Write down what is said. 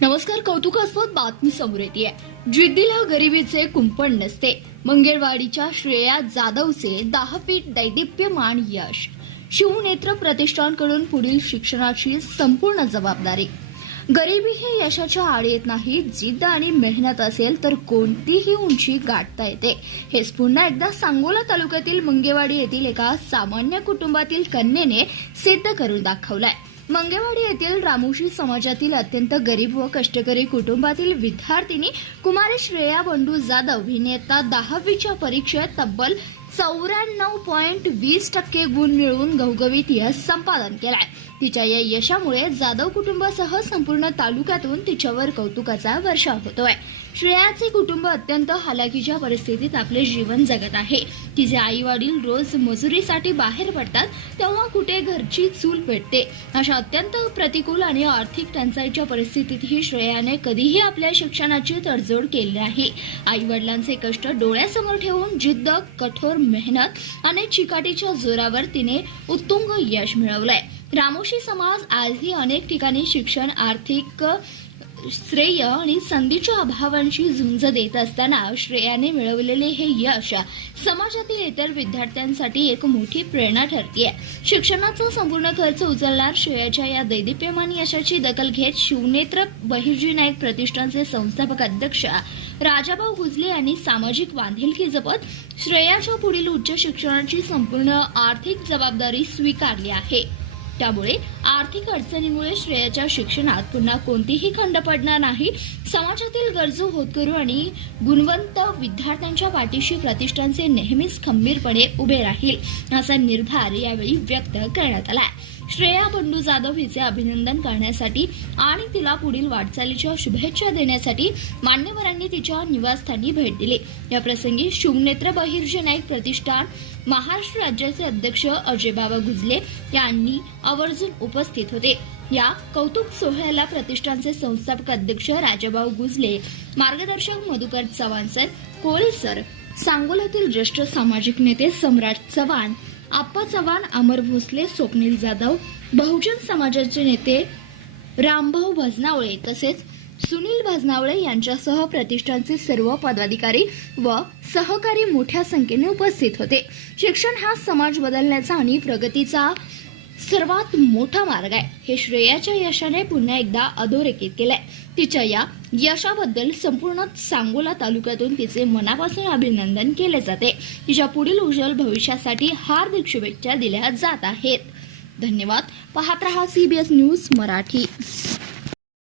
नमस्कार. कौतुकास्पद बातमी समोर येते. जिद्दीला गरिबीचे कुंपण नसते. मंगळवाडीच्या श्रेया जाधवचे 10 फीट दैदिप्यमान यश. शिवनेत्र प्रतिष्ठानकडून पुढील शिक्षणाची संपूर्ण जबाबदारी. गरिबी हे यशाच्या आड येत नाही. जिद्द आणि मेहनत असेल तर कोणतीही उंची गाठता येते. हेच पुन्हा एकदा सांगोला तालुक्यातील मंगेवाडी येथील एका सामान्य कुटुंबातील कन्येने सिद्ध करून दाखवलाय. मंगेवाडी येथील रामोशी समाजातील अत्यंत गरीब व कष्टकरी कुटुंबातील विद्यार्थिनी कुमारी श्रेया बंडू जाधव हिने इयत्ता 10वीच्या परीक्षेत तब्बल 94.20% गुण मिळवून घवघवीत यश संपादन केलाय. तिच्या या यशामुळे जाधव कुटुंबासह संपूर्ण तालुक्यातून तिच्यावर कौतुकाचा वर्षाव होतोय. श्रेयाचे कुटुंब अत्यंत हालाकीच्या परिस्थितीत आपले जीवन जगत आहे. तिचे आई वडील रोज मजुरीसाठी बाहेर पडतात तेव्हा कुठे घरची चूल पेटते. अशा अत्यंत प्रतिकूल आणि आर्थिक टंचाईच्या परिस्थितीतही श्रेयाने कधीही आपल्या शिक्षणाची तडजोड केली नाही. आई वडिलांचे कष्ट डोळ्यासमोर ठेवून जिद्द, कठोर मेहनत आणि चिकाटीच्या जोरावर तिने उत्तुंग यश मिळवलंय. रामोशी समाज आजही अनेक ठिकाणी शिक्षण, आर्थिक श्रेय आणि संधीच्या अभावांशी झुंज देत असताना श्रेयाने मिळवलेले हे यश समाजातील इतर विद्यार्थ्यांसाठी एक मोठी प्रेरणा ठरते. शिक्षणाचा संपूर्ण खर्च उचलणार श्रेयाच्या या दैदिप्यमान यशाची दखल घेत शिवनेत्र बहिर्जी नाईक प्रतिष्ठानचे संस्थापक अध्यक्ष राजाभाऊ गुजले यांनी सामाजिक बांधिलकी जपत श्रेयाच्या पुढील उच्च शिक्षणाची संपूर्ण आर्थिक जबाबदारी स्वीकारली आहे. त्यामुळे आर्थिक अडचणीमुळे श्रेयाच्या शिक्षणात पुन्हा कोणतीही खंड पडणार नाही. समाजातील गरजू, होतकरू आणि गुणवंत विद्यार्थ्यांच्या पाठीशी प्रतिष्ठानचे नेहमीच खंबीरपणे उभे राहील असा निर्धार यावेळी व्यक्त करण्यात आला. श्रेया बंडू जाधव हिचे अभिनंदन करण्यासाठी आणि तिला पुढील वाटचालीच्या शुभेच्छा देण्यासाठी मान्यवरांनी तिच्या निवासस्थानी भेट दिली. या प्रसंगी शिवनेत्र बहिर्जी नाईक प्रतिष्ठान महाराष्ट्र राज्याचे अध्यक्ष अजयबाबा गुजले यांनी आवर्जून उपस्थित होते. या कौतुक सोहळ्याला प्रतिष्ठानचे संस्थापक अध्यक्ष राजाभाऊ गुजले, मार्गदर्शक मधुकर चव्हाण सर, कोळी सर, सांगोल्यातील ज्येष्ठ सामाजिक नेते सम्राट चव्हाण, आप्पा चव्हाण, अमर भोसले, स्वप्नील जाधव, बहुजन समाजाचे नेते रामभाऊ भजनावळे तसेच सुनील भजनावळे यांच्यासह प्रतिष्ठानचे सर्व पदाधिकारी व सहकारी मोठ्या संख्येने उपस्थित होते. शिक्षण हा समाज बदलण्याचा आणि प्रगतीचा सर्वात मोठा मार्ग आहे हे श्रेयाच्या यशाने पुन्हा एकदा अधोरेखित केलंय. तिच्या या यशाबद्दल संपूर्ण सांगोला तालुक्यातून तिचे मनापासून अभिनंदन केले जाते. तिच्या पुढील उज्ज्वल भविष्यासाठी हार्दिक शुभेच्छा दिल्या जात आहेत. धन्यवाद. पाहत रहा CBS न्यूज मराठी.